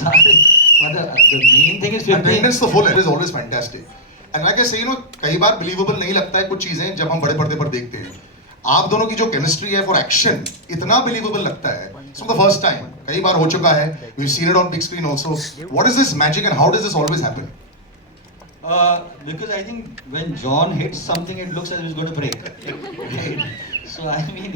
the main thing is 50. Attendance तो full है, is always fantastic. And like I say, कई बार believable नहीं लगता है कुछ चीजें जब हम बड़े पर्दे पर देखते हैं. आप दोनों की जो केमिस्ट्री है फॉर एक्शन इतना बिलीवेबल लगता है. So the first time, कई बार हो चुका है. We've seen it on big screen also. What is this magic and how does this always happen? Because I think when John hits something, it looks as if it's going to break. Right? So I mean,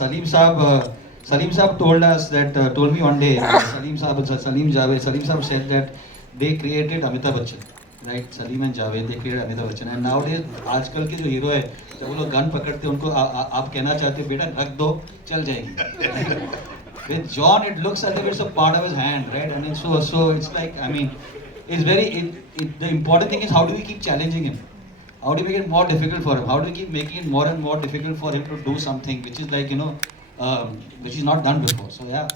Salim Saab told us that told me one day. Salim Saab said that they created Amitabh Bachchan. Right, Salim and Javed, they created Amitabh Bachchan. And nowadays, आजकल के जो hero है, जब वो लोग gun पकड़ते हैं, उनको आप कहना चाहते हो बेटा रख दो, चल जाएगी. With John, it looks as if it's a part of his hand, right? I mean, so it's like, I mean, it's very. The important thing is how do we keep challenging him? How do we make it more difficult for him? How do we keep making it more and more difficult for him to do something which is like which is not done before? So yeah.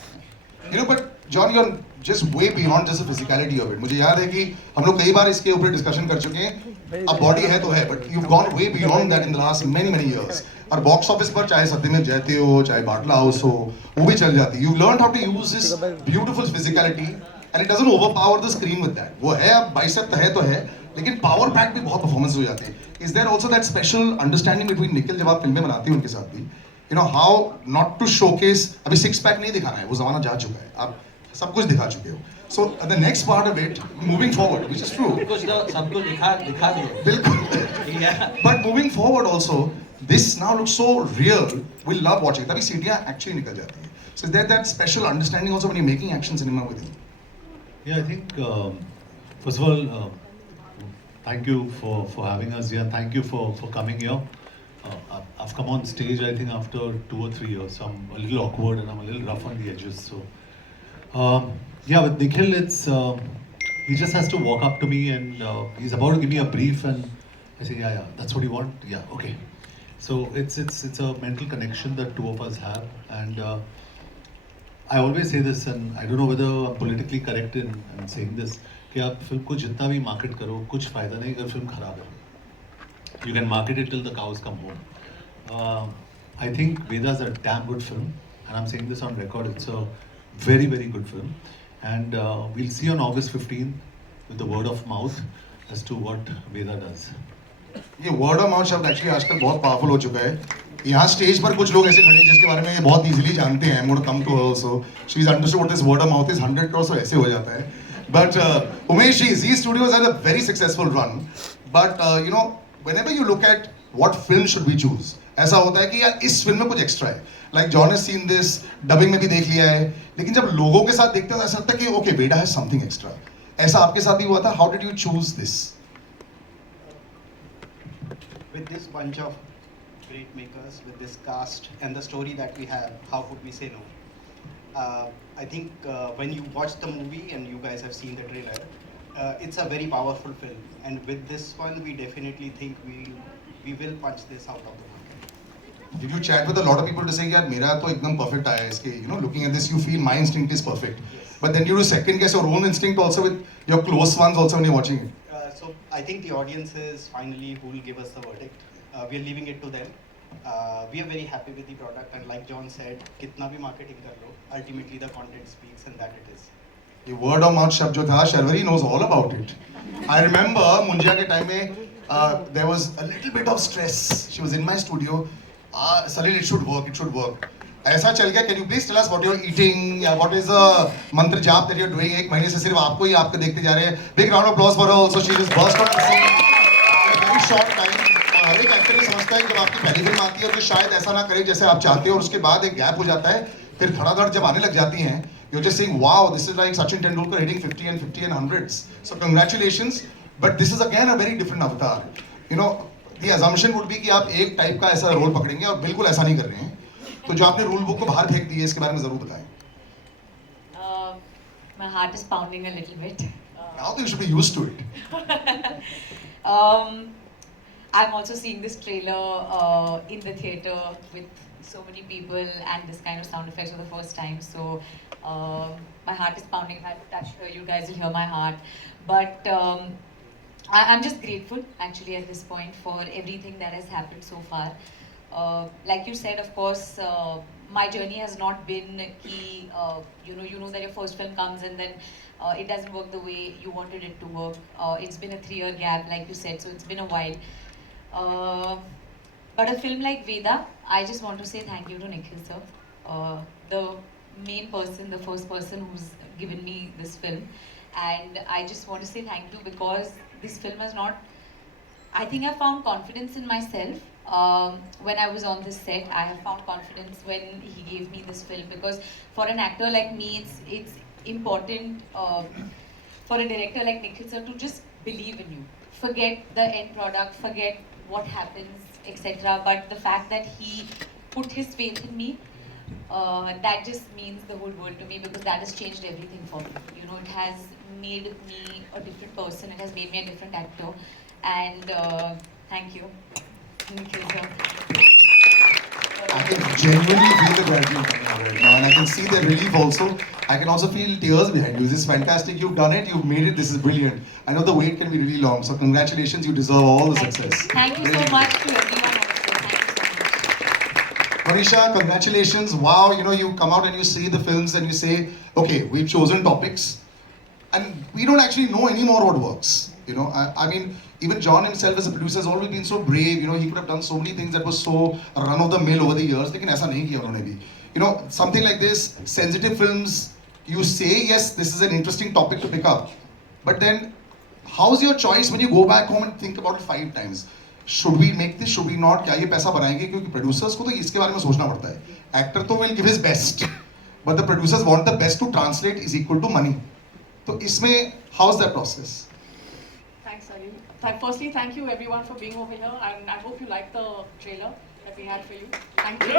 But John, you're just way beyond just the physicality of it. मुझे याद है कि हम लोग कई बार इसके ऊपर discussion कर चुके हैं. अब बॉडी है तो है, but you've gone way beyond that in the last many years. और बॉक्स ऑफिस पर चाहे सत्यमेव जयते हो, चाहे बाटला हाउस हो, वो भी चल जाती है. You've learned how to use this beautiful physicality, and it doesn't overpower the screen with that. वो है, अब बाइसेप है तो है, लेकिन पावर पैक भी बहुत परफॉर्मेंस हो जाती है. Is there also that special understanding between Nikhil जब आप फिल्में बनाते हो उनके साथ भी? How not to showcase. अभी सिक्स पैक नहीं दिखाना है, वो जमाना जा चुका है. आप सब कुछ दिखा चुके हो. So the next part of it, moving forward, which is true. सब कुछ दिखा दिया. बिल्कुल. Yeah. But moving forward also, this now looks so real. We love watching. तभी सीटियाँ actually निकल जाती हैं. So is there that special understanding also when you're making action cinema with him? Yeah, I think first of all, thank you for having us here. Thank you for coming here. I've come on stage I think after 2 or 3 years. So I'm a little awkward and I'm a little rough on the edges. So yeah, with Nikhil, it's he just has to walk up to me and he's about to give me a brief and I say, yeah, that's what you want. Yeah, okay. So it's a mental connection that two of us have, and I always say this, and I don't know whether I'm politically correct in saying this, कि आप film को जितना भी market करो कुछ फायदा नहीं अगर फिल्म खराब है. You can market it till the cows come home. I think Veda's a damn good film, and I'm saying this on record. It's a very good film, and we'll see on August 15th with the word of mouth as to what Veda does. ये word of mouth शब्द actually आजकल बहुत powerful हो चुका है. यहाँ stage पर कुछ लोग ऐसे खड़े हैं जिसके बारे में ये बहुत इजीली जानते हैं. More come to also she is understood what this word of mouth is 100 crores, so ऐसे हो जाता है. But Umesh ji, Z Studios had a very successful run. But whenever you look at what film should we choose, ऐसा होता है कि यार इस फिल्म में कुछ एक्स्ट्रा है. Like John has seen this, dubbing में भी देख लिया है. लेकिन जब लोगों के साथ देखते हैं तो ऐसा लगता है कि okay, Veda has something extra. ऐसा आपके साथ भी हुआ था? How did you choose this? With this bunch of great makers, with this cast and the story that we have, how could we say no? I think when you watch the movie and you guys have seen the trailer, it's a very powerful film, and with this one we definitely think we will punch this out of the market. Did you chat with a lot of people to say यार मेरा तो एकदम perfect आया है इसके, looking at this you feel my instinct is perfect, Yes. but then you do second guess your own instinct also with your close ones also when you're watching it. So I think the audience is finally who will give us the verdict. We are leaving it to them. We are very happy with the product, and like John said, कितना भी marketing कर लो, ultimately the content speaks, and that it is. ये word of mouth शब्द जो था, Sharvari knows all about it. I remember Munjya के time में there was a little bit of stress. She was in my studio. Salil, it should work. ऐसा चल गया. Can you please tell us what you're eating? या what is the मंत्र जाप that you're doing? एक महीने से सिर्फ आपको ही आपको देखते जा रहे हैं. Big round of applause for her also. She just burst on the scene in a very short time. और हर एक एक्टर ये समझता है कि जब आपकी पहली फिल्म आती है तो शायद ऐसा ना करे जैसे आप चाहते हो, और उसके बाद एक गैप हो जाता है. फिर धड़ाधड़ जब आने लग जाती हैं, you're just saying, wow, this is like Sachin Tendulkar hitting 50 and hundreds. So congratulations. But this is again a very different avatar. The assumption would be कि आप एक टाइप का ऐसा रोल पकड़ेंगे और बिल्कुल ऐसा नहीं कर रहे हैं. तो जो आपने रूल बुक को बाहर फेंक दी है इसके बारे में जरूर बताएं. My heart is pounding a little bit. Now you should be used to it. I'm also seeing this trailer in the theater with so many people and this kind of sound effects for the first time. So my heart is pounding. If I touch her, you guys will hear my heart. But I'm just grateful actually at this point for everything that has happened so far. Like you said, of course, my journey has not been you know that your first film comes and then it doesn't work the way you wanted it to work. It's been a 3-year gap, like you said, so it's been a while. Uh, but a film like Veda, I just want to say thank you to Nikhil sir, the main person, the first person who's given me this film. And I just want to say thank you because this film has not, I think I found confidence in myself when I was on this set. I have found confidence when he gave me this film because for an actor like me, it's important for a director like Nikhil sir to just believe in you. Forget the end product, forget what happens, etc. But the fact that he put his faith in me, that just means the whole world to me because that has changed everything for me. You know, it has made me a different person. It has made me a different actor. And thank you, Nikhil sir. I can genuinely feel the gratitude coming out right now, and I can see the relief also. I can also feel tears behind you. This is fantastic. You've done it. You've made it. This is brilliant. I know the wait can be really long, so congratulations. You deserve all the success. Thank you Really. so much to everyone also. Thank you so much. Monisha, congratulations. Wow, you know, you come out and you see the films and you say, okay, we've chosen topics and we don't actually know anymore what works. You know, I mean, even John himself as a producer has always been so brave. You know, he could have done so many things that was so run of the mill over the years. लेकिन ऐसा नहीं किया उन्होंने भी. You know, something like this, sensitive films, you say, yes, this is an interesting topic to pick up. But then, how's your choice when you go back home and think about it 5 times? Should we make this? Should we not? क्या ये पैसा बनाएंगे? क्योंकि producers को तो इसके बारे में सोचना पड़ता है. Actor तो will give his best, but the producers want the best to translate is equal to money. तो इसमें how's that process? Thanks, Salim. Firstly, thank you everyone for being over here, and I hope you liked the trailer that we had for you. Thank you.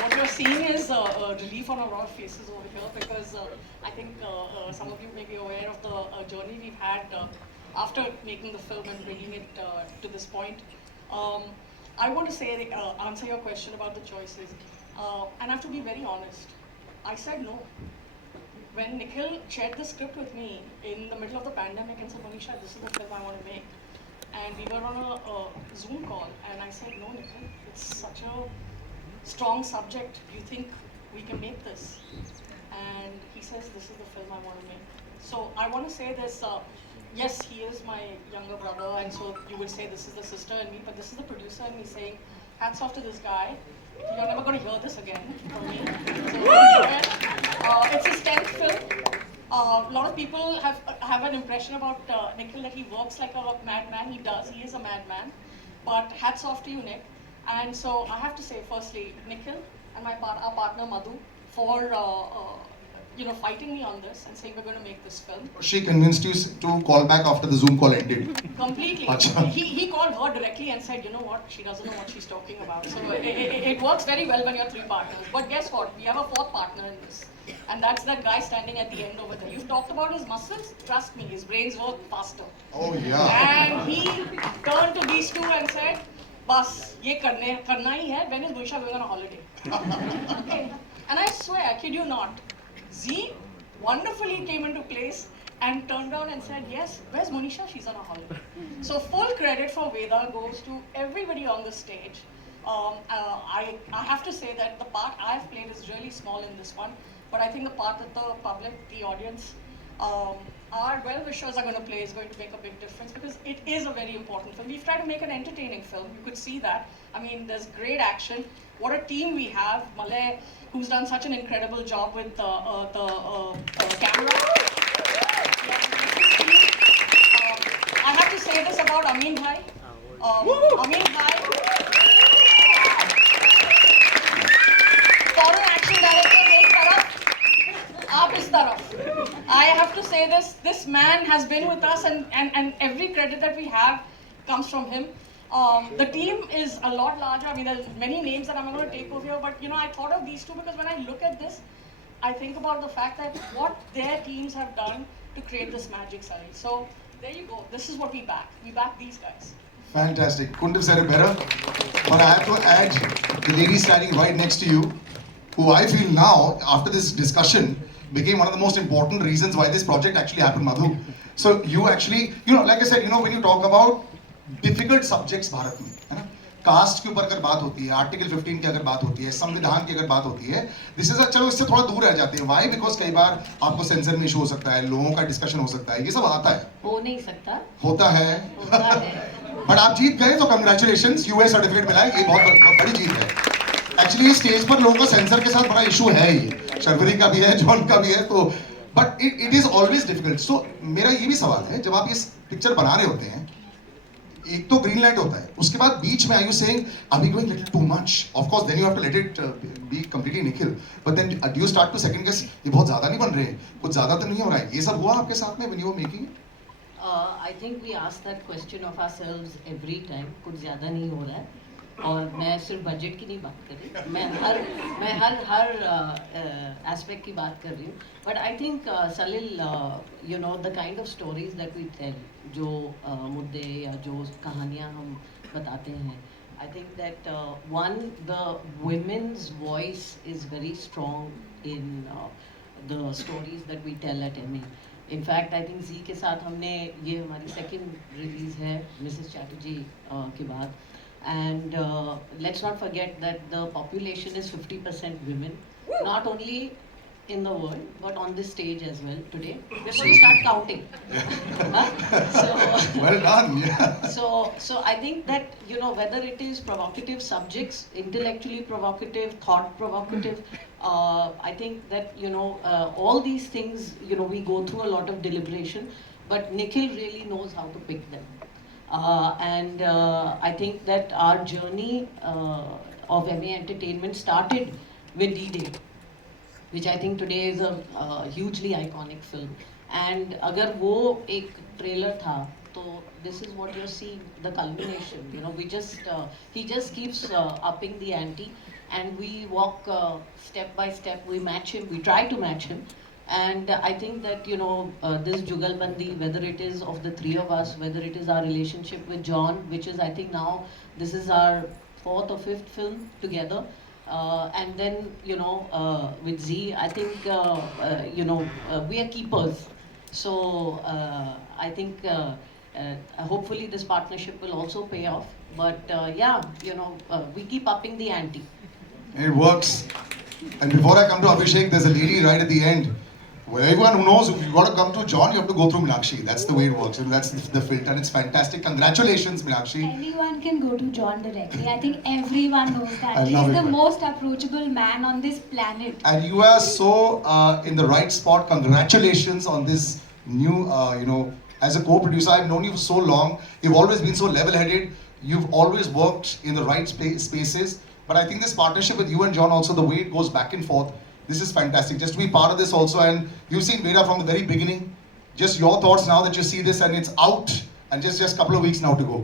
What you're seeing is a relief on a lot of faces over here because I think some of you may be aware of the journey we've had after making the film and bringing it to this point. I want to say, answer your question about the choices, and I have to be very honest. I said no. When Nikhil shared the script with me in the middle of the pandemic and said, Monisha, this is the film I want to make. And we were on a Zoom call and I said, no, Nikhil, it's such a strong subject. Do you think we can make this? And he says, this is the film I want to make. So I want to say this, yes, he is my younger brother and so you would say this is the sister in me, but this is the producer in me saying, hats off to this guy. You're never going to hear this again from me. So, it's his 10th film. A lot of people have an impression about Nikhil that he works like a madman. He does. He is a madman. But hats off to you, Nick. And so I have to say, firstly, Nikhil and our partner Madhu for fighting me on this and saying we're going to make this film. She convinced you to call back after the Zoom call ended. Completely. He called her directly and said, you know what, she doesn't know what she's talking about. So it works very well when you're 3 partners. But guess what? We have a 4th partner in this. And that's that guy standing at the end over there. You've talked about his muscles? Trust me, his brains work faster. Oh yeah. And he turned to these two and said, Bas, ye karna hi hai. When is Monisha going on a holiday? Okay. And I swear, I kid you not, Z wonderfully came into place and turned around and said, yes, where's Monisha? She's on a holiday. So full credit for Veda goes to everybody on the stage. I have to say that the part I've played is really small in this one, but I think the part that the public, the audience, our well-wishers are going to play is going to make a big difference because it is a very important film. We've tried to make an entertaining film. You could see that. I mean, there's great action. What a team we have. Malay, who's done such an incredible job with the camera. I have to say this about Amin Bhai. Amin Bhai, foreign action director, ek taraf, aap is taraf. I have to say this man has been with us and every credit that we have comes from him. The team is a lot larger. I mean, there's many names that I'm not going to take over here, but you know, I thought of these two because when I look at this, I think about the fact that what their teams have done to create this magic, Sari. So there you go. This is what we back. We back these guys. Fantastic. Couldn't have said it better. But I have to add the lady standing right next to you, who I feel now, after this discussion, became one of the most important reasons why this project actually happened, Madhu. So you actually, like I said, when you talk about difficult subjects, Bharat mein, caste के ऊपर अगर बात होती है, article 15 की अगर बात होती है, संविधान की अगर बात होती है, दिस इज चलो इससे थोड़ा दूर रह जाते हैं. वाई? बिकॉज कई बार आपको सेंसर में इशू हो सकता है, लोगों का डिस्कशन हो सकता है, ये सब आता है, हो नहीं सकता. होता है. होता है. बट आप जीत गए तो कंग्रेचुलेशन, यूएस सर्टिफिकेट मिला है, ये बहुत बड़ी जीत है. एक्चुअली स्टेज पर लोगों का सेंसर के साथ बड़ा इशू है ही, शर्वरी का भी है, जॉन का भी है, तो but it is always difficult. So मेरा ये भी सवाल है, जब आप ये पिक्चर बना रहे होते हैं, एक तो ग्रीन लाइट होता है, उसके बाद बीच में are you saying are we going little too much? Of course then you have to let it be completely Nikhil, but then do you start to second guess, ये बहुत ज्यादा नहीं बन रहे, कुछ ज्यादा तो नहीं हो रहा है? ये सब हुआ आपके साथ में when you were making it? I think we ask that question of ourselves every time. कुछ ज़्यादा नहीं हो रहा है. और मैं सिर्फ बजट की नहीं बात कर रही, मैं हर एस्पेक्ट की बात कर रही हूँ. But I think Salil, you know the kind of stories that we tell, जो मुद्दे या जो कहानियाँ हम बताते हैं, I think that one, the women's voice is very strong in the stories that we tell at MA. In fact I think Zee के साथ हमने, ये हमारी सेकेंड रिलीज है मिसेस चैटर्जी के बाद. And let's not forget that the population is 50% women, not only in the world but on this stage as well today. Before you start counting. So Well done. Yeah. so I think that, you know, whether it is provocative subjects, intellectually provocative, thought provocative, I think that, you know, all these things, you know, we go through a lot of deliberation, but Nikhil really knows how to pick them. And I think that our journey of MA Entertainment started with D-Day, which I think today is a hugely iconic film. And अगर वो एक trailer था, तो this is what you're seeing, the culmination. You know, he just keeps upping the ante, and we walk step by step. We match him. We try to match him. And I think that, you know, this Jugalbandi, whether it is of the three of us, whether it is our relationship with John, which is, I think now this is our 4th or 5th film together. And then, you know, with Z, I think, you know, we are keepers. So I think hopefully this partnership will also pay off. But yeah, you know, we keep upping the ante. It works. And before I come to Abhishek, there's a lady right at the end. Well, everyone who knows, if you've got to come to John, you have to go through Meenakshi. That's the way it works. And that's the filter. And it's fantastic. Congratulations, Meenakshi. Anyone can go to John directly. I think everyone knows that. I He's love the it, man. most approachable man on this planet. And you are so in the right spot. Congratulations on this new, you know, as a co-producer, I've known you for so long. You've always been so level-headed. You've always worked in the right spaces. But I think this partnership with you and John also, the way it goes back and forth, this is fantastic. Just to be part of this also, and you've seen Veda from the very beginning. Just your thoughts now that you see this and it's out, and just a couple of weeks now to go.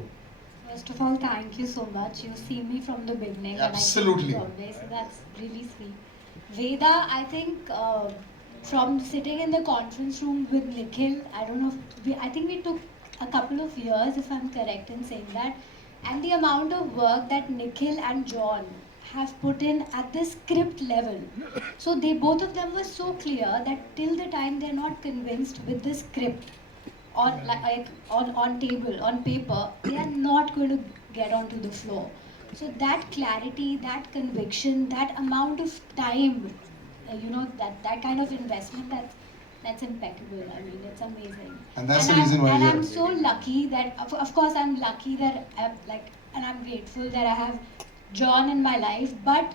First of all, thank you so much. You see me from the beginning. Absolutely. And I see you always, so that's really sweet. Veda, I think from sitting in the conference room with Nikhil, I don't know, I think we took a couple of years, if I'm correct in saying that. And the amount of work that Nikhil and John have put in at the script level. So they, both of them were so clear that till the time they're not convinced with the script on table, on paper, they are not going to get onto the floor. So that clarity, that conviction, that amount of time, you know, that kind of investment, that's impeccable. I mean, it's amazing. And that's the reason why and you're I'm here. so lucky that, of course, I'm lucky that and I'm grateful that I have John in my life, but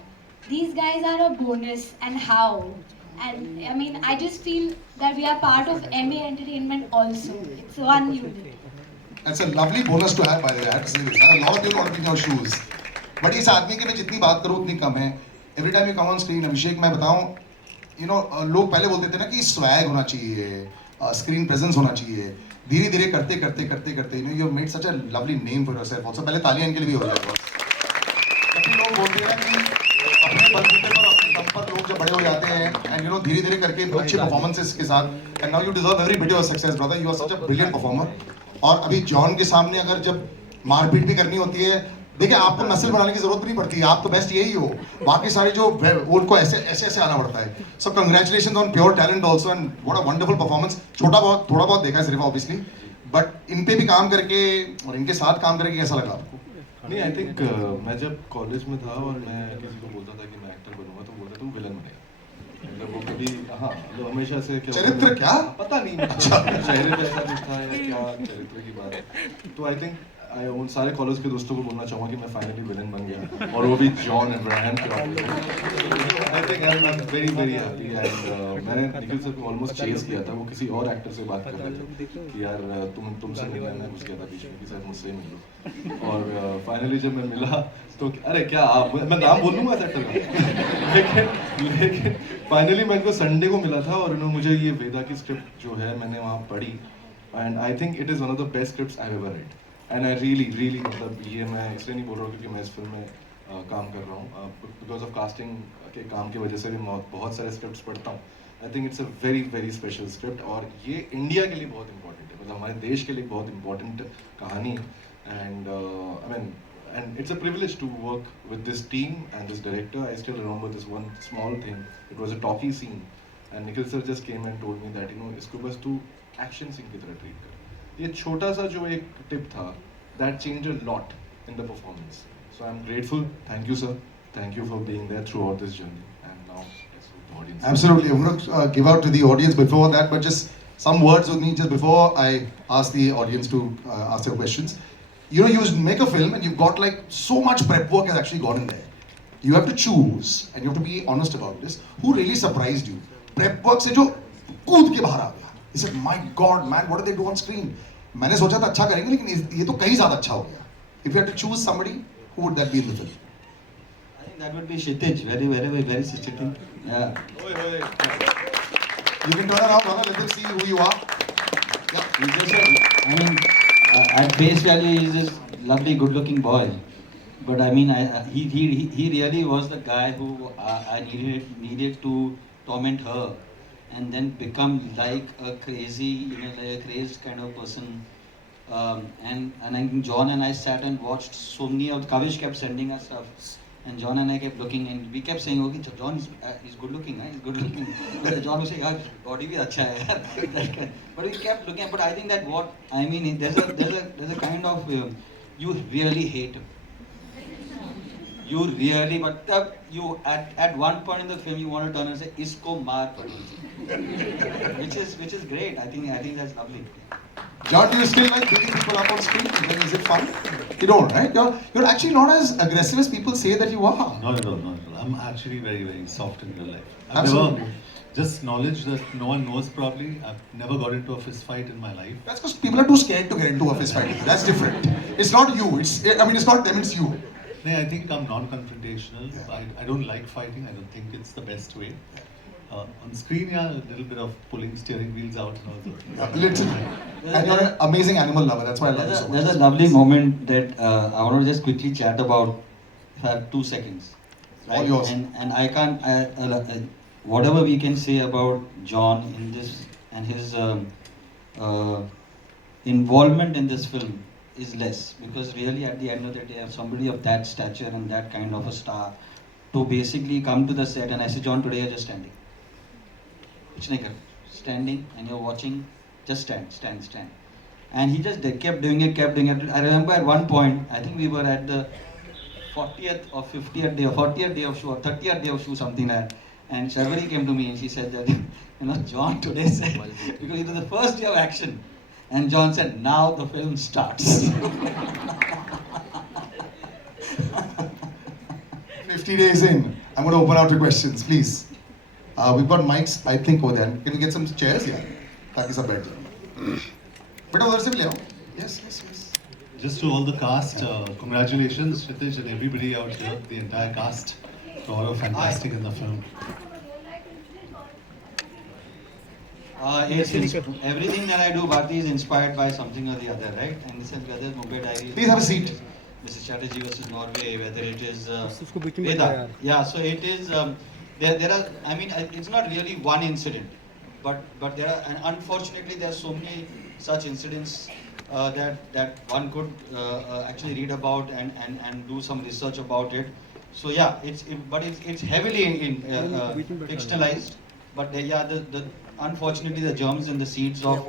these guys are a bonus, and how? And I mean, I just feel that we are part of MA Entertainment also. It's one unit. That's a lovely bonus to have, by the way. I have to say this. A lot of people want to be in your shoes. But इस आदमी की मैं जितनी बात करूँ उतनी कम है. Every time you come on screen, अभिषेक मैं बताऊँ, you know, लोग पहले बोलते थे ना कि swag होना चाहिए, screen presence होना चाहिए. धीरे धीरे करते, you know, you have made such a lovely name for yourself. Also, पहले तालियां इनके लिए भी हो जाएगा. लेकिन लोग बोलते हैं कि अपने बलबूते पर, अपने दम पर लोग जब बड़े हो जाते हैं, and you know, धीरे धीरे करके अच्छे performances के साथ, and now you deserve every bit of success, brother. You are such a brilliant performer. और अभी जॉन के सामने अगर जब मारपीट भी करनी होती है, देखिए आपको नस्ल बनाने की जरूरत भी नहीं पड़ती, आप तो बेस्ट यही हो, बाकी सारे जो उनको ऐसे आना पड़ता है. So congratulation on pure talent also, and what a wonderful performance. थोड़ा बहुत देखा है सिर्फ ऑब्वियसली, बट इन पे भी काम करके और इनके साथ काम करके कैसा लगा आपको? नहीं आई थिंक मैं जब कॉलेज में था और मैं किसी को बोलता था कि मैं एक्टर बनूंगा तो बोलता था तू विलन बनेगा मतलब वो कभी हाँ मतलब हमेशा से क्या चरित्र क्या? पता नहीं अच्छा चेहरे पे ऐसा कुछ था या क्या चरित्र की बात है तो आई थिंक उन सारे कॉलेज के दोस्तों को बोलना चाहूँगा कि मैं फाइनली विलन बन गया और वो भी जॉन अब्राहम के I think I am very very happy and मैंने निखिल सर को ऑलमोस्ट चेज किया था वो किसी और एक्टर से बात कर रहे थे कि यार तुमसे मिलना है मैं कुछ किया था बीच में कि सर मुझसे मिल लो और फाइनली जब मैं मिला तो अरे क्या आप मैं नाम बोल लूँगा एक्टर का लेकिन फाइनली मैं इनको संडे को मिला था और उन्होंने मुझे ये वेदा की स्क्रिप्ट जो है मैंने वहाँ पढ़ी and I think it is one of the best scripts I ever read and I really मतलब ये मैं इसलिए नहीं बोल रहा हूँ क्योंकि मैं इस फिल्म में काम कर रहा हूँ बिकॉज ऑफ कास्टिंग के काम की वजह से भी मैं बहुत सारे स्क्रिप्ट्स पढ़ता हूँ आई think it's a very very special script और ये इंडिया के लिए बहुत इंपॉर्टेंट है मतलब हमारे देश के लिए बहुत इंपॉर्टेंट कहानी and I mean and it's a privilege to work with this team and this director. I still remember this one small thing. It was a talkie scene and Nikhil sir just came and told me that इसको बस तू action scene की तरह treat कर. ये छोटा सा जो एक tip था that changed a lot in the performance. So I'm grateful. Thank you sir. Thank you for being there throughout this journey and now it's with the audience. Absolutely. I'm going to give out to the audience before that, but just some words with me just before I ask the audience to ask their questions. You know, you make a film and you've got like so much prep work has actually gone in there. You have to choose and you have to be honest about this. Who really surprised you? Prep work से जो कूद के बाहर आ गया. He said, "My God, man, what did they do on screen?" मैंने सोचा था अच्छा करेंगे लेकिन ये तो कहीं ज़्यादा अच्छा हो गया. If you had to choose somebody, who would that be in the film? I think that would be Kshitij. Very Kshitij. Yeah. You can turn around, brother. Let them see who you are. Yeah. He's just I mean, at face value, he's this lovely, good-looking boy. But I mean, he really was the guy who I needed to torment her, and then become like a crazy, like a crazed kind of person. And I think John and I sat and watched so many of Kavish kept sending us stuff. And John and I kept looking, and we kept saying, "Okay, John is good looking, he's good looking." But John would say, "Yaar, body bhi acha hai." But we kept looking. But I think that what I mean, there's a kind of you really hate him. You really, but you at one point in the film you want to turn and say, "Isko maar pado," which is great. I think that's lovely. John, do you still like beating people up on screen? Is it fun? You don't, right? You're actually not as aggressive as people say that you are. Not at all, not at all. I'm actually very, very soft in real life. I've Absolutely. never, just knowledge that no one knows probably. I've never got into a fist fight in my life. That's because people are too scared to get into a fist fight. That's different. It's not you. It's not them. It's you. No, I think I'm non-confrontational. I don't like fighting. I don't think it's the best way. On screen, yeah, a little bit of pulling steering wheels out and all that. Literally. And you're an amazing animal lover. That's why I love you so much. There's a lovely moment that I want to just quickly chat about for 2 seconds. All yours. And I can't, whatever we can say about John in this and his involvement in this film is less, because really at the end of the day, somebody of that stature and that kind of a star to basically come to the set and I say, "John, today you're just standing. Kuch nahi kar. Standing and you're watching, just stand. And he just kept doing it. I remember at one point, I think we were at the 40th or 50th day or 40th day of show or 30th day of show, something like that. And Sharvari came to me and she said that, John today said, because it was the first day of action. And John said, "Now the film starts." 50 days in, I'm going to open out to questions, please. We've got mics, I think, over there. Can we get some chairs? Yeah. ताकि सब बैठ जाए. बेटा उधर से भी ले आओ. Yes. Just to all the cast, congratulations, Kshitij and everybody out here, the entire cast, for all of fantastic in the film. Everything that I do, Bharti, is inspired by something or the other, right? And this is whether it's Mumbai Diaries, Please have a seat. Mrs. Chatterjee versus Norway, whether it is Veda. Yeah, so it is. There are. I mean, it's not really one incident, but there are. And unfortunately, there are so many such incidents that one could actually read about and do some research about it. So yeah, but it's heavily fictionalized. but yeah, the unfortunately the germs and the seeds of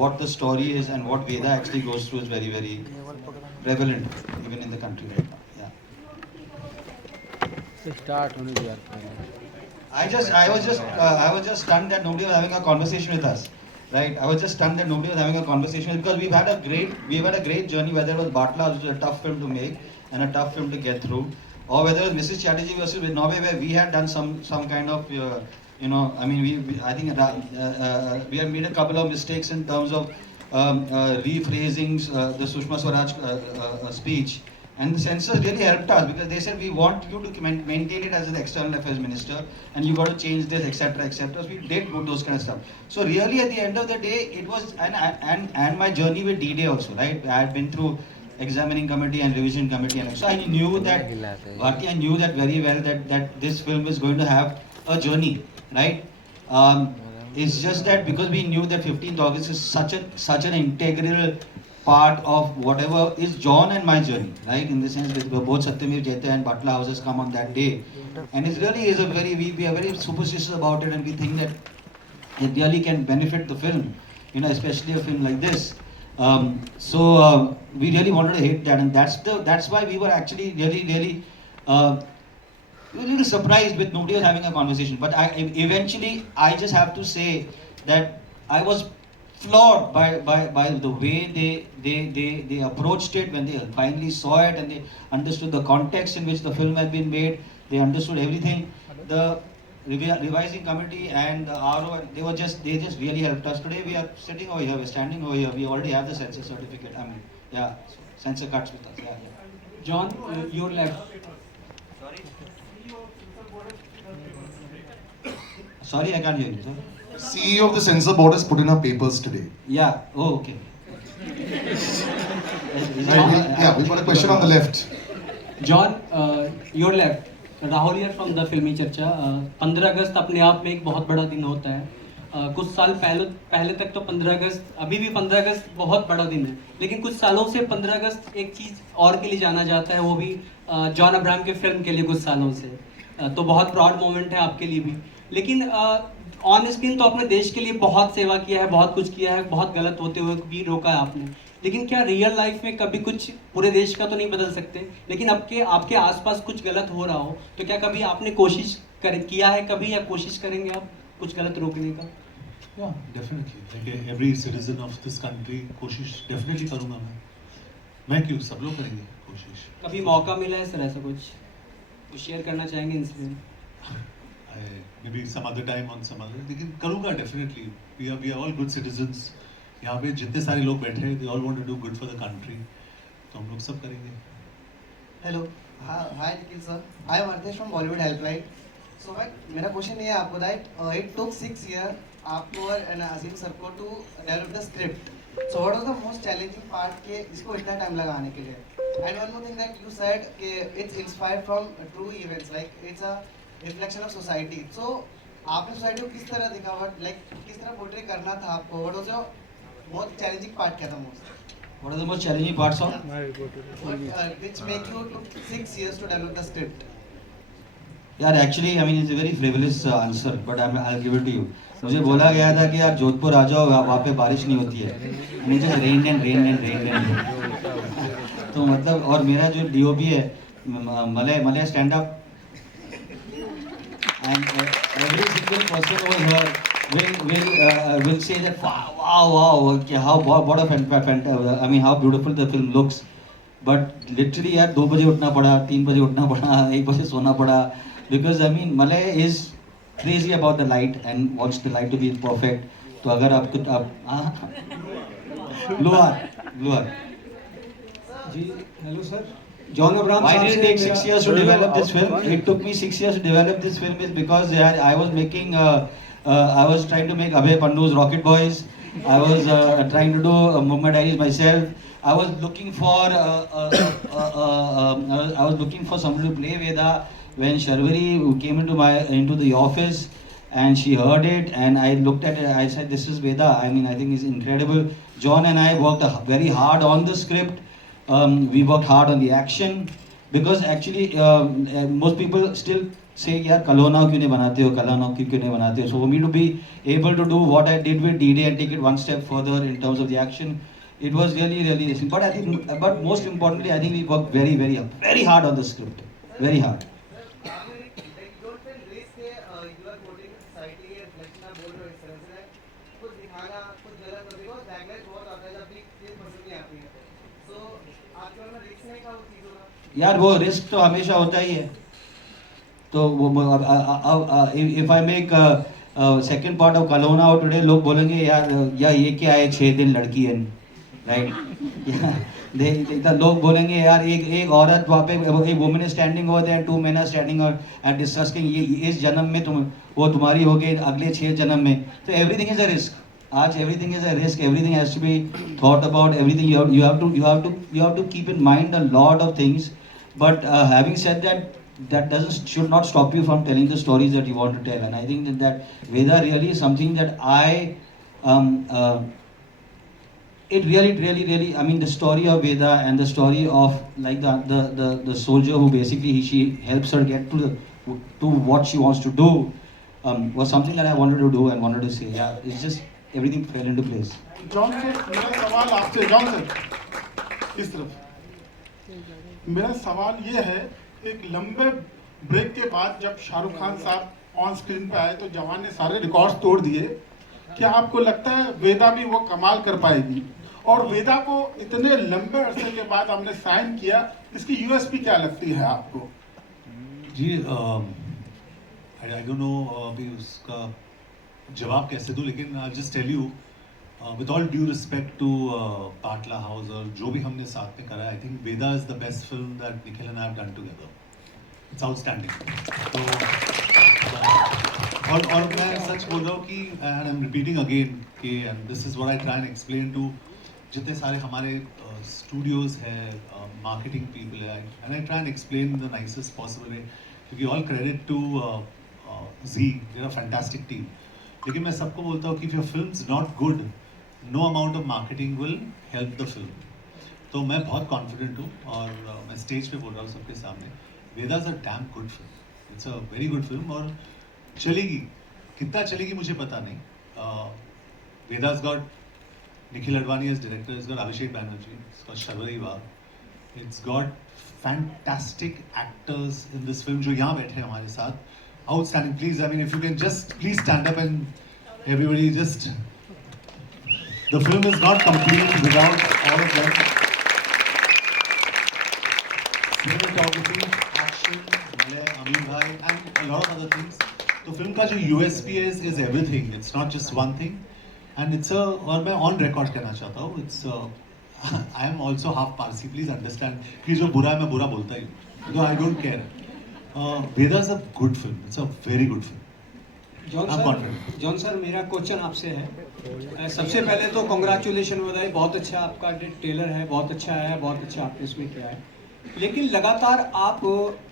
what the story is and what Veda actually goes through is very, very prevalent even in the country right now. Yeah. I was just stunned that nobody was having a conversation with us, right? I was just stunned that nobody was having a conversation because we've had a great journey. Whether it was Batla, which was a tough film to make and a tough film to get through, or whether it was Mrs. Chatterjee versus with Norway, where we had done some kind of, I mean, I think we have made a couple of mistakes in terms of rephrasing the Sushma Swaraj speech. And the censors really helped us because they said we want you to maintain it as an external affairs minister and you got to change this, etc., etc. So we did do those kind of stuff. So really at the end of the day, it was, and my journey with D-Day also, right? I had been through examining committee and revision committee, and so I knew that, Bharti, I knew that very well that this film is going to have a journey, right? It's just that because we knew that 15th August is such an integral part of whatever is John and my journey, right? In the sense that both Satyamir Jayate and Batla houses come on that day, and it really is a very, we are very superstitious about it, and we think that it really can benefit the film, especially a film like this. So we really wanted to hit that, and that's why we were actually really a little surprised with nobody was having a conversation. But eventually I just have to say that I was floored by the way they approached it when they finally saw it and they understood the context in which the film had been made. They understood everything. The revising committee and the RO, they just really helped us. Today we are sitting over here, we're standing over here, we already have the censor certificate. I mean, yeah, censor cuts with us. Yeah. John, your left. Sorry, I can't hear you, sir. CEO of the censor board has put in her papers today. Yeah. Oh, okay. Yeah, we've got a question on the left. John, your left. Rahul यार from the फिल्मी चर्चा 15 अगस्त अपने आप में एक बहुत बड़ा दिन होता है कुछ साल पहले तक तो 15 अगस्त अभी भी 15 अगस्त बहुत बड़ा दिन है लेकिन कुछ सालों से 15 अगस्त एक चीज़ और के लिए जाना जाता है वो भी जॉन अब्राहम के फिल्म के लिए कुछ सालों से तो बहुत प्राउड मोमेंट है आपके लिए भी लेकिन ऑन स्क्रीन तो आपने देश के लिए बहुत सेवा किया है बहुत कुछ किया है बहुत गलत होते हुए भी रोका है आपने लेकिन क्या रियल लाइफ में कभी कुछ पूरे देश का तो नहीं बदल सकते लेकिन आपके आसपास कुछ गलत हो रहा हो तो क्या कभी आपने कोशिश किया है कभी या कोशिश करेंगे आप कुछ गलत रोकने का Yeah, definitely. Like every citizen of this country, कोशिश definitely करूँगा मैं क्यों सब लोग करेंगे कोशिश कभी मौका मिला है सर ऐसा कुछ शेयर करना चाहेंगे incident maybe some other time on some other लेकिन करूँगा definitely. We are all good citizens. यहाँ पे जितने सारे लोग बैठे हैं they all want to do good for the country. तो हम लोग सब करेंगे. Hello, hi Nikhil sir. I am Artesh from Bollywood Helpline. So मेरा क्वेश्चन ये है आपको that it took 6 years आपको और अजीम सर को to develop the script. So what was the most challenging part के इसको इतना टाइम लगाने के लिए? And one more thing that you said कि it's inspired from true events like it's a reflection of society. So आपने society को किस तरह देखा like किस तरह पोर्ट्रे करना था आपको? What was your most challenging part क्या था most? What are the most challenging parts of? Which make you took 6 years to develop the script? यार actually I mean it's a very frivolous answer but I'll give it to you. मुझे बोला गया था कि यार जोधपुर आ जाओ वहाँ पे बारिश नहीं होती है. I mean just rain and rain and rain and rain. तो मतलब और मेरा जो DOP है Malay stand up and every single person over here will say that wow okay, what a fantastic I mean how beautiful the film looks but literally यार 2 बजे उठना पड़ा 3 बजे उठना पड़ा 1 बजे सोना पड़ा because I mean Malay is crazy about the light and wants the light to be perfect तो अगर आप blue hour जी hello sir John Abraham Why did it take 6 years to develop this film? It took me 6 years to develop this film is because I was making I was trying to make Abhay Pandu's Rocket Boys. I was trying to do Mumbai Diaries myself. I was looking for somebody to play Veda when Sharvari came into the office and she heard it and I looked at it. I said, "This is Veda. I mean, I think it's incredible." John and I worked very hard on the script. We worked hard on the action because actually most people still say यार कलोना क्यों नहीं बनाते हो, कलोना क्यों नहीं बनाते हो. So for me to be able to do what I did with DD and take it one step further in terms of the action, it was really listening. But I think, but most importantly, I think we worked very hard on the script, very hard. यार वो risk तो हमेशा होता ही है. तो वो if I make second part of कलोना और टुडे लोग बोलेंगे यार ये क्या है 6 दिन लड़की है, राइट. लोग बोलेंगे यार एक औरत वहाँ पे, एक woman is standing over there, 2 men are standing और डिस्कसिंग, ये इस जन्म में वो तुम्हारी हो गई, अगले 6 जन्म में. तो एवरीथिंग इज अ रिस्क. आज everything is a risk, everything has to be thought about, everything you have to keep in mind a lot of things. But having said that, that should not stop you from telling the stories that you want to tell. And I think that Veda really is something that it really, I mean, the story of Veda and the story of like the soldier who basically she helps her get to what she wants to do, was something that I wanted to do and wanted to say. Yeah, it's just everything fell into place. John sir, मेरा सवाल आपसे, John sir इस तरफ, मेरा सवाल ये है, एक लंबे ब्रेक के बाद जब शाहरुख खान साहब ऑन स्क्रीन पे आए तो जवान ने सारे रिकॉर्ड्स तोड़ दिए. क्या आपको लगता है वेदा भी वो कमाल कर पाएगी? और वेदा को इतने लंबे अरसे के बाद हमने साइन किया, इसकी यूएसपी क्या लगती है आपको? जी आई डोंट नो अभी उसका जवाब कैसे दूं, लेकिन I just tell you with all due respect to Batla house और जो भी हमने साथ में करा, I think Vedaa is the best film that Nikhil and I have done together. It's outstanding. तो और मैं सच बोल रहा हूँ कि and I am repeating again कि and this is what I try and explain to जितने सारे हमारे स्टूडियोज हैं, मार्केटिंग पीपल है, and I try and explain the nicest possible way, क्योंकि all credit to Zee, they are fantastic team. लेकिन मैं सबको बोलता हूँ कि if your film is not good, no amount of marketing will help the film. तो मैं बहुत कॉन्फिडेंट हूँ और मैं स्टेज पे बोल रहा हूँ सबके सामने, Vedaa is a damn good film. It's a very good film और चलेगी. कितना चलेगी मुझे पता नहीं. वेदा's got Nikhil Advani as director, it's got Abhishek Banerjee, it's got Sharvari Wagh, it's got fantastic actors in this film जो यहाँ बैठे हैं हमारे साथ. Outstanding. Please, I mean, if you can just please stand up and everybody just. The film is not complete without all of them. Cinematography, action, Amin Bhai, and a lot of other things. तो film का जो USP is everything. It's not just one thing. And it's a, और मैं on record कहना चाहता हूँ, it's I am also half Parsi. Please understand कि जो बुरा है मैं बुरा बोलता ही हूँ. Because I don't care. Veda is a good film. It's a very good film. John sir मेरा क्वेश्चन आपसे है. सबसे पहले तो कॉन्ग्रेचुलेशन बधाई, बहुत अच्छा आपका ट्रेलर है, बहुत अच्छा है, बहुत अच्छा आपने इसमें किया है. लेकिन लगातार आप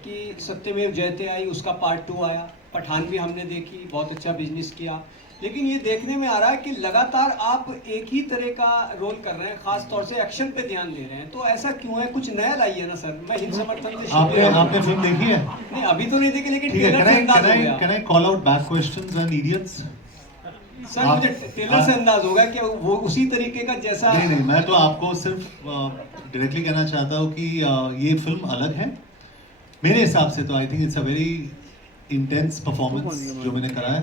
की सत्यमेव जयते आई, उसका पार्ट 2 आया, पठान भी हमने देखी, बहुत अच्छा बिजनेस किया. लेकिन ये देखने में आ रहा है कि लगातार आप एक ही तरह का रोल कर रहे हैं, खास तौर से एक्शन पे ध्यान दे रहे हैं. तो ऐसा क्यों है? कुछ नया लाइए ना सर. मैं हिंद समर्थन से आपने फिल्म देखी है? नहीं अभी तो नहीं देखी, लेकिन ट्रेलर से अंदाज हो गया. Can I call out back questions and idiots? Sir मुझे ट्रेलर से अंदाज होगा कि वो उसी तरीके का जैसा. नहीं, मैं तो आपको सिर्फ डायरेक्टली कहना चाहता हूँ कि ये फिल्म अलग है मेरे हिसाब से. तो आई think it's a very intense performance जो मैंने करा है.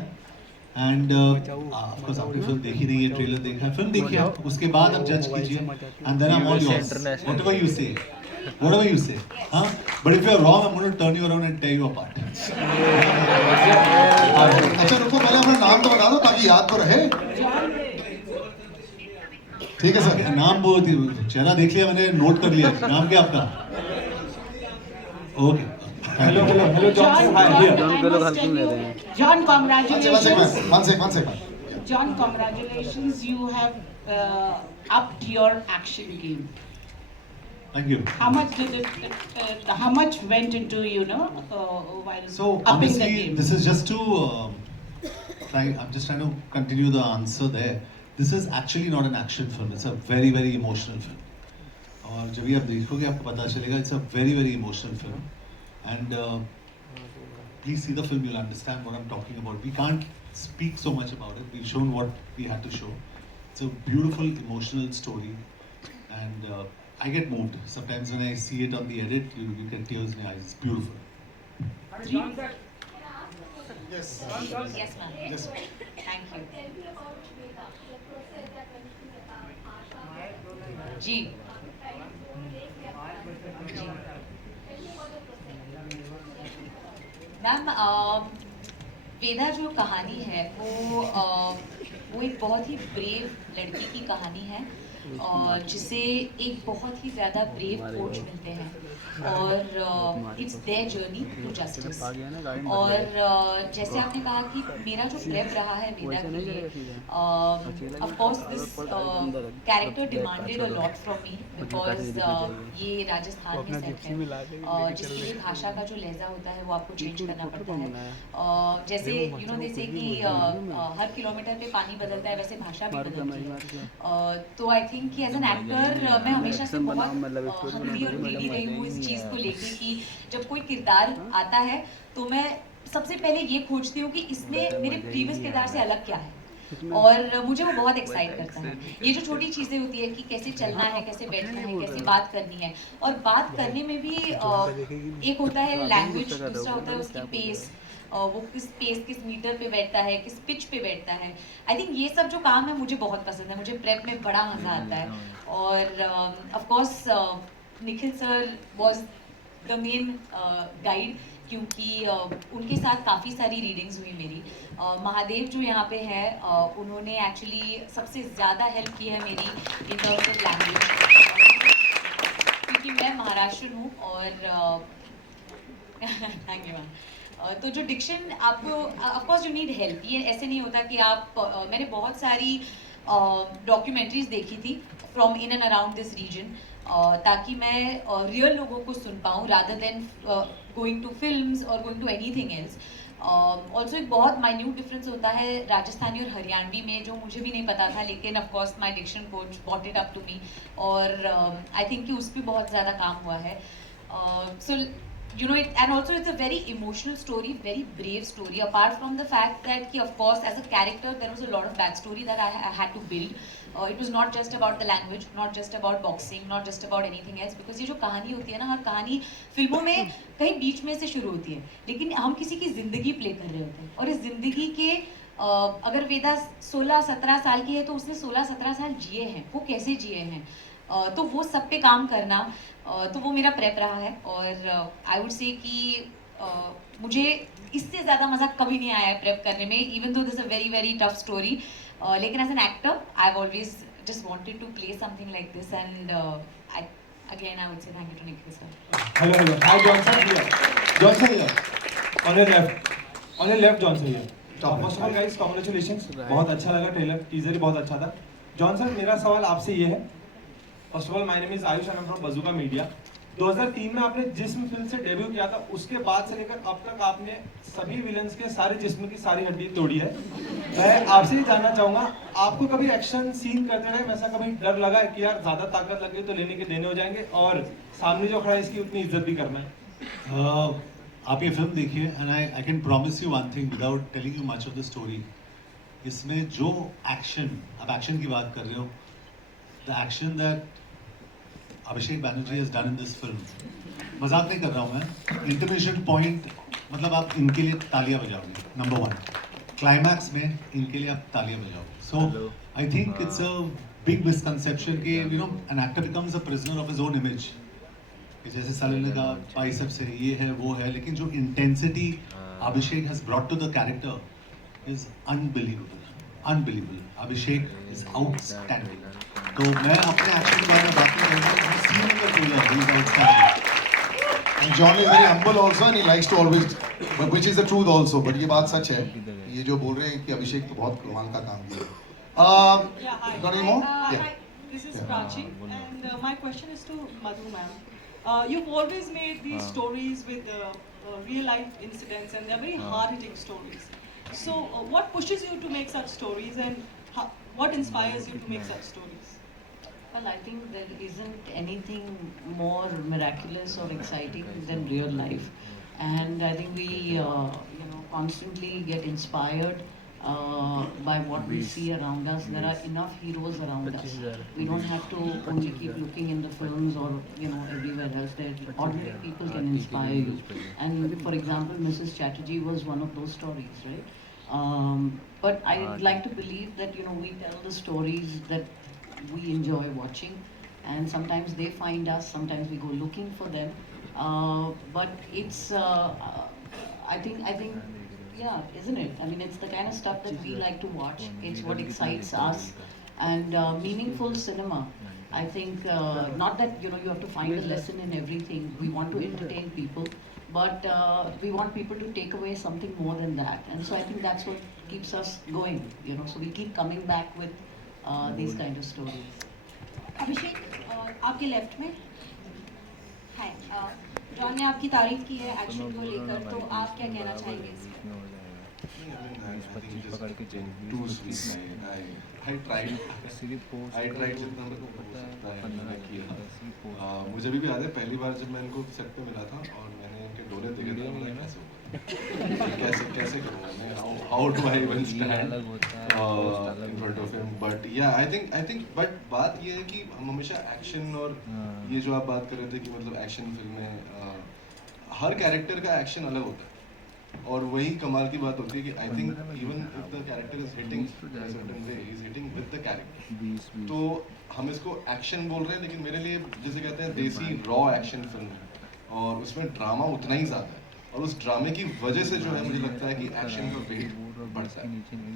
एंड ऑफ कोर्स आपने फिल्म देखी नहीं है, ट्रेलर देखा है, फिल्म देखिए आप, उसके बाद आप जज कीजिए. And then I am all yours, whatever you say, हाँ. But if you are wrong, I am going to turn you around and tell you apart. अच्छा रुको, पहले अपना नाम तो बता दो ताकि याद तो रहे. ठीक है सर. नाम वो चेहरा देख लिया मैंने, नोट कर लिया. नाम क्या आपका? Okay. Hello John, congratulations. One second. John, congratulations. You have upped your action game. Thank you. How much did it? How much went into while So upping the honestly, game? this is just to I'm just trying to continue the answer there. This is actually not an action film. It's a very very emotional film. और जब ये आप देखोगे आपको पता चलेगा, it's a very very emotional film. And please see the film, you'll understand what I'm talking about. We can't speak so much about it. We've shown what we had to show. It's a beautiful, emotional story, and I get moved. Sometimes when I see it on the edit, you get tears in your eyes. It's beautiful. Yes. Yes, ma'am. Yes. Thank you. जी ma'am, Vedaa जो कहानी है वो एक बहुत ही brave लड़की की कहानी है और जिसे एक बहुत ही ज़्यादा ब्रेव कोच मिलते हैं और it's their journey to justice. और जैसे आपने कहा कि मेरा जो प्रेप रहा है वेदा के लिए, of course this character demanded a lot from me because ये राजस्थान में सेट है जिसके लिए भाषा का जो लहजा होता है वो आपको चेंज करना पड़ता है। जैसे यू नो जैसे कि हर किलोमीटर पे पानी बदलता है वैसे भाषा भी बदलती है। तो आई थिंक कि एज एन एक्टर मैं हमेशा से बहुत हंगरी और ग्रीडी रही हूँ इस चीज़ को लेके कि जब कोई किरदार आता है तो मैं सबसे पहले ये खोजती हूँ कि इसमें मेरे प्रीवियस किरदार से अलग क्या है और मुझे वो बहुत एक्साइट करता है। ये जो छोटी चीज़ें होती है कि कैसे चलना है, कैसे बैठना है, कैसे बात करनी है और बात करने में भी एक होता है लैंग्वेज, दूसरा होता है उसकी पेस, वो किस पेस किस मीटर पे बैठता है, किस पिच पे बैठता है। आई थिंक ये सब जो काम है मुझे बहुत पसंद है, मुझे प्रेप में बड़ा मज़ा आता है। और of course Nikhil sir was the main guide क्योंकि उनके साथ काफ़ी सारी रीडिंग्स हुई मेरी। महादेव जो यहाँ पे है उन्होंने एक्चुअली सबसे ज़्यादा हेल्प की है मेरी इन टर्म्स ऑफ लैंग्वेज क्योंकि मैं महाराष्ट्र हूँ और थैंक यू मैम। तो जो डिक्शन आपको ऑफकोर्स यू नीड हेल्प, ये ऐसे नहीं होता कि आप मैंने बहुत सारी डॉक्यूमेंट्रीज देखी थी from in and around this region ताकि मैं रियल लोगों को सुन पाऊँ rather than going to films और going to anything else. Also एक बहुत माइन्यूट डिफरेंस होता है राजस्थानी और हरियाणवी में जो मुझे भी नहीं पता था, लेकिन of course my diction coach bought it up to me और आई थिंक कि उस पर बहुत ज़्यादा काम हुआ है। सो you know it, and also it's a very emotional story, very brave story, apart from the fact that of course as a character there was a lot of backstory that I had to build. It was not just about the language, not just about boxing, not just about anything else, because ये जो कहानी होती है ना, हर कहानी फिल्मों में कहीं बीच में से शुरू होती है लेकिन हम किसी की ज़िंदगी प्ले कर रहे होते हैं और इस ज़िंदगी के अगर वेदा 16-17 साल की है तो उसने 16-17 साल जिए हैं, वो कैसे जिए हैं, तो वो सब पे काम करना, तो वो मेरा प्रेप रहा है। और आई वुड से कि मुझे इससे ज़्यादा मज़ा कभी नहीं आया है प्रेप करने में, even though this a very very tough story, लेकिन as an actor I have always just wanted to play something like this and I again I would say thank you to Nikhil sir. Hello hi Johnson here on your left Johnson here. First of all guys congratulations, बहुत अच्छा लगा trailer, teaser भी बहुत अच्छा था। Johnson मेरा सवाल आपसे ये है, first of all my name is Ayush and I am from Bazooka media. 2003 में आपने जिस्म फिल्म से डेब्यू किया था, उसके बाद से लेकर अब तक आपने सभी विलन्स के सारे जिस्म की सारी हड्डी तोड़ी है। मैं आपसे ये जानना चाहूंगा, आपको कभी एक्शन सीन करते टाइम ऐसा कभी डर लगा है कि यार ज्यादा ताकत लग गई तो लेने के देने हो जाएंगे और सामने जो खड़ा है इसकी उतनी इज्जत भी करना है? आप ये फिल्म देखिए and I can promise you one thing without telling you much of the story. इसमें जो एक्शन, आप एक्शन की बात कर रहे हो, the action that Abhishek Banerjee has done in this film, मजाक नहीं कर रहा हूँ मैं, इंटरमिशन पॉइंट मतलब आप इनके लिए तालियां बजाओगे, नंबर 1 क्लाइमैक्स में इनके लिए आप तालियां बजाओगे। So I think it's a big misconception कि you know an actor becomes a prisoner of his own image, जैसे सलील ने कहा बाइसेप्स है, ये है वो है, लेकिन जो intensity Abhishek has brought to the character is unbelievable. Abhishek is outstanding. तो मैं अपने एक्शन के बारे में बात नहीं करूँगा, सीन में बोलूँगा he is outstanding. And John is very humble also and he likes to always, but which is the truth also. But ये बात सच है, ये जो बोल रहे हैं कि अभिषेक तो बहुत कमाल का काम किया। Yeah, hi. Got any more? Hi. Yeah. This is Yeah. Prachi, and my question is to Madhu ma'am. You've always made these stories with real life incidents, and they're very hard-hitting stories. So, what pushes you to make such stories, and what inspires you to make such stories? Well, I think there isn't anything more miraculous or exciting than real life. and I think we constantly get inspired by what we see around us. There are enough heroes around us. We don't have to only keep looking in the films or everywhere else. There ordinary people can inspire you. And for example, Mrs. Chatterjee was one of those stories, right? But I'd like to believe that we tell the stories that we enjoy watching, and sometimes they find us, sometimes we go looking for them. But it's I think yeah, isn't it? I mean, it's the kind of stuff that we like to watch. It's what excites us, and meaningful cinema. I think not that you have to find a lesson in everything. We want to entertain people, but we want people to take away something more than that. And so I think that's what keeps us going. So we keep coming back with these kind of stories. अभिषेक आपके left में हाय John ने आपकी तारीफ की है action को लेकर तो आप क्या कहना चाहेंगे मुझे भी याद है पहली बार जब मैं इनको सेट पे मिला था और मैंने इनके डोले देखे थे कैसे कैसे करूँगा मैं how do I even stand in front of him but yeah I think but बात ये है कि हम हमेशा एक्शन और ये जो आप बात कर रहे थे कि मतलब एक्शन फिल्में हर कैरेक्टर का एक्शन अलग होता है और वही कमाल की बात होती है कि I think even if the character is hitting certain way is hitting with the character तो हम इसको एक्शन बोल रहे हैं लेकिन मेरे लिए जैसे कहते हैं देसी रॉ एक्शन फिल्म है और उसमें ड्रामा उतना ही ज़्यादा है और उस ड्रामे की वजह से जो है मुझे लगता है कि एक्शन का वेट बढ़ता है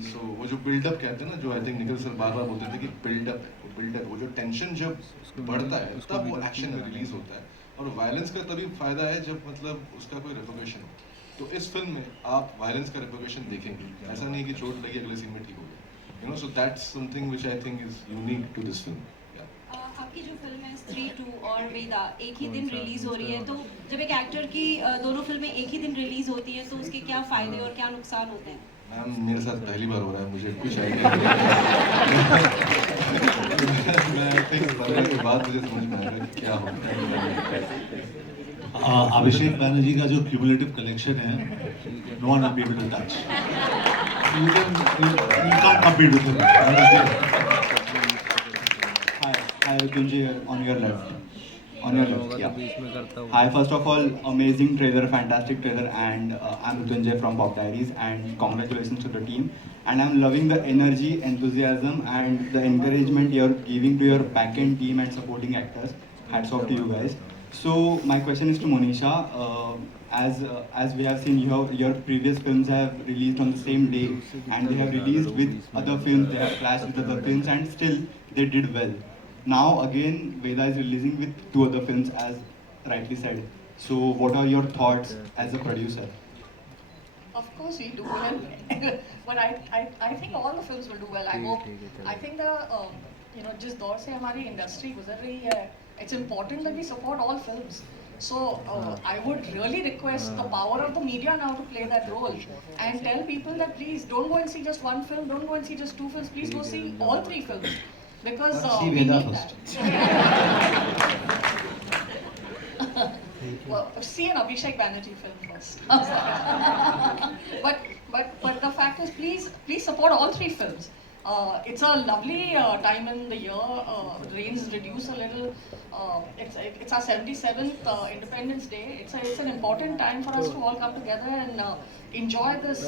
सो वो जो बिल्डअप कहते हैं ना जो आई थिंक निखिल सर बार बार बोलते थे कि बिल्डअप वो जो टेंशन जब बढ़ता है तब वो एक्शन में रिलीज होता है और वायलेंस का तभी फायदा है जब मतलब उसका कोई रेपोगेशन हो तो इस फिल्म में आप वायलेंस का रेपोगेशन देखेंगे ऐसा नहीं कि चोट लगी अगले सीन में ठीक हो गया so that's something which I think is unique to this film आपकी जो फिल्म है स्त्री 2 और वेदा एक ही दिन रिलीज हो रही है तो जब एक एक्टर की दोनों फिल्में एक ही दिन रिलीज होती हैं तो उसके क्या फायदे और क्या नुकसान होते हैं मैम मेरे साथ पहली बार हो रहा है मुझे कुछ आइडिया मैं थिंक बनने के बाद मुझे समझ में आएगा कि क्या होगा अभिषेक बैनर्जी का जो क्यूमुलेटिव कलेक्शन है no one will be able to touch you can't compete with him Hi Tunji, on your left, yeah. Hi, first of all, amazing trailer, fantastic trailer, and I'm Mrityunjay from Pop Diaries, and congratulations to the team. And I'm loving the energy, enthusiasm, and the encouragement you're giving to your back-end team and supporting actors. Hats off to you guys. So my question is to Monisha. As we have seen, your previous films have released on the same day, and they have released with other films. They have clashed with other films, and still they did well. Now again, Veda is releasing with 2 other films, as rightly said. So what are your thoughts as a producer? Of course we do well, but I think all the films will do well. I hope. I think the जिस दौर से हमारी industry गुजर रही है, it's important that we support all films. So I would really request the power of the media now to play that role and tell people that please don't go and see just one film, don't go and see just 2 films, please go see all 3 films. Because see we Veda need first. that. Well, see an Abhishek Banerjee film first. but the fact is, please support all 3 films. It's a lovely time in the year. Rains reduce a little. It's our 77th Independence Day. It's an important time for us to all come together and enjoy this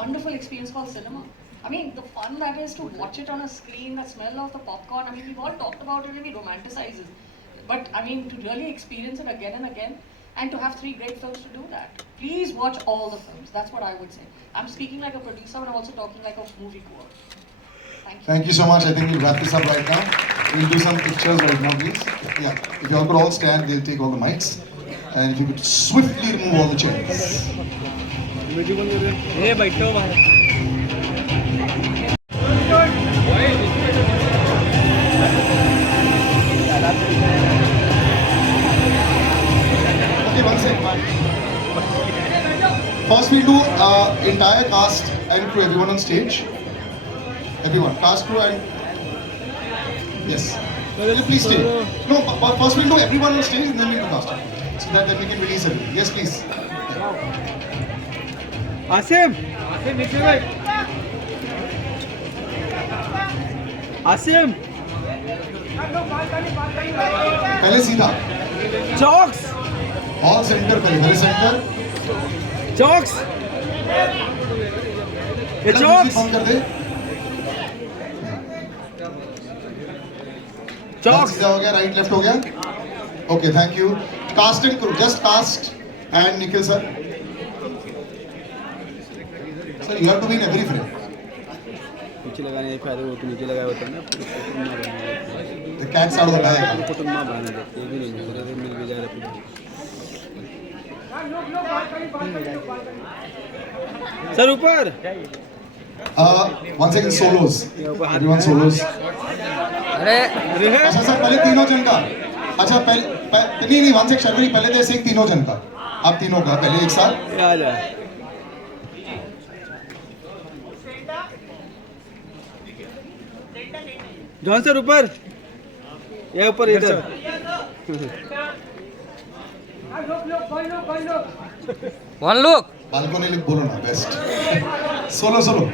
wonderful experience called cinema. I mean, the fun that is to watch it on a screen, the smell of the popcorn. I mean, we've all talked about it and we romanticize it. But I mean, to really experience it again and again, and to have 3 great films to do that. Please watch all the films. That's what I would say. I'm speaking like a producer, but I'm also talking like a movie goer. Thank you. Thank you so much. I think we'll wrap this up right now. We'll do some pictures right now, please. Yeah. If you all could all stand, we'll take all the mics. And if you could swiftly remove all the chairs. Okay, one second. First we'll do entire cast and crew, everyone on stage. Everyone, cast, crew and... Yes. Please stay. No, but first we'll do everyone on stage and then we'll do cast. So that then we can release everything. Yes, please. Asim Asim पहले सीधा chalks all centre पहले centre chalks ये chalks phone कर दे chalks सीधा हो गया right left हो गया okay thank you cast and crew just cast and Nikhil sir sir you have to be in every frame नीचे लगाने के फायदे वो तो नीचे लगाया होता है ना the cats out of the bag कुटुंब में बनाने देते ये भी नहीं पूरे दिन मिल भी जा रहा है सर ऊपर one second Saulos everyone Saulos अरे अच्छा सर पहले तीनों जन का अच्छा पहले नहीं वन सेकंड शर्वरी पहले दे सिंह तीनों जन का आप तीनों का पहले एक साथ आ जा जॉन सर ऊपर ये ऊपर इधर वन लुक बालकोनी लिख बोलो ना बेस्ट सोलो सोलो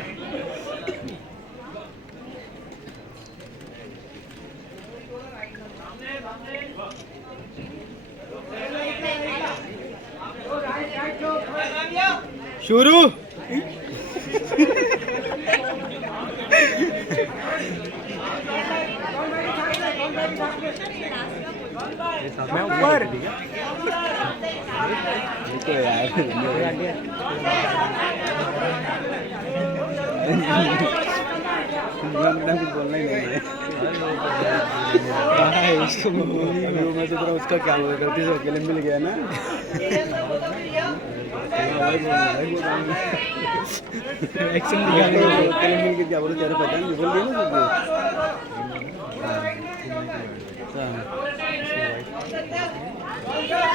शुरू मैं ऊपर तो यार कुछ बोलना ही नहीं है इसको मैं तो पूरा उसका क्या हुआ गलती से अकेले मिल गया ना एक्शन दिखाने अकेले मिल के क्या बोलो तेरे पता नहीं बोल दिया ना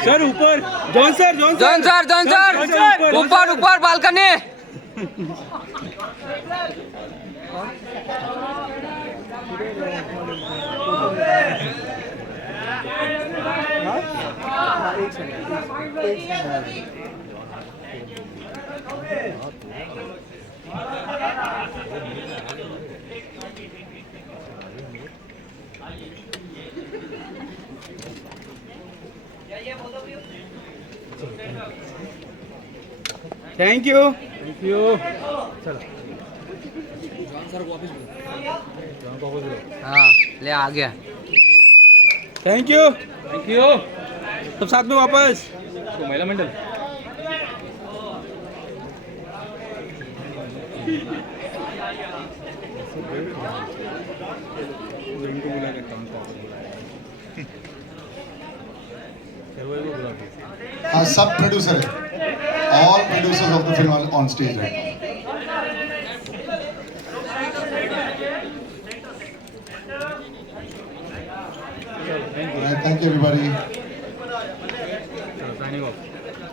सर ऊपर जॉन सर ऊपर ऊपर बालकनी थैंक यू हाँ ले आ गया थैंक यू सब साथ में वापस महिला मंडल सब प्रोड्यूसर है all producers of the film on stage right thank you everybody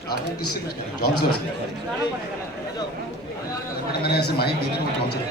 आपको किससे कुछ कहना जॉन सर से मैंने ऐसे माइक दे दिया जॉन सर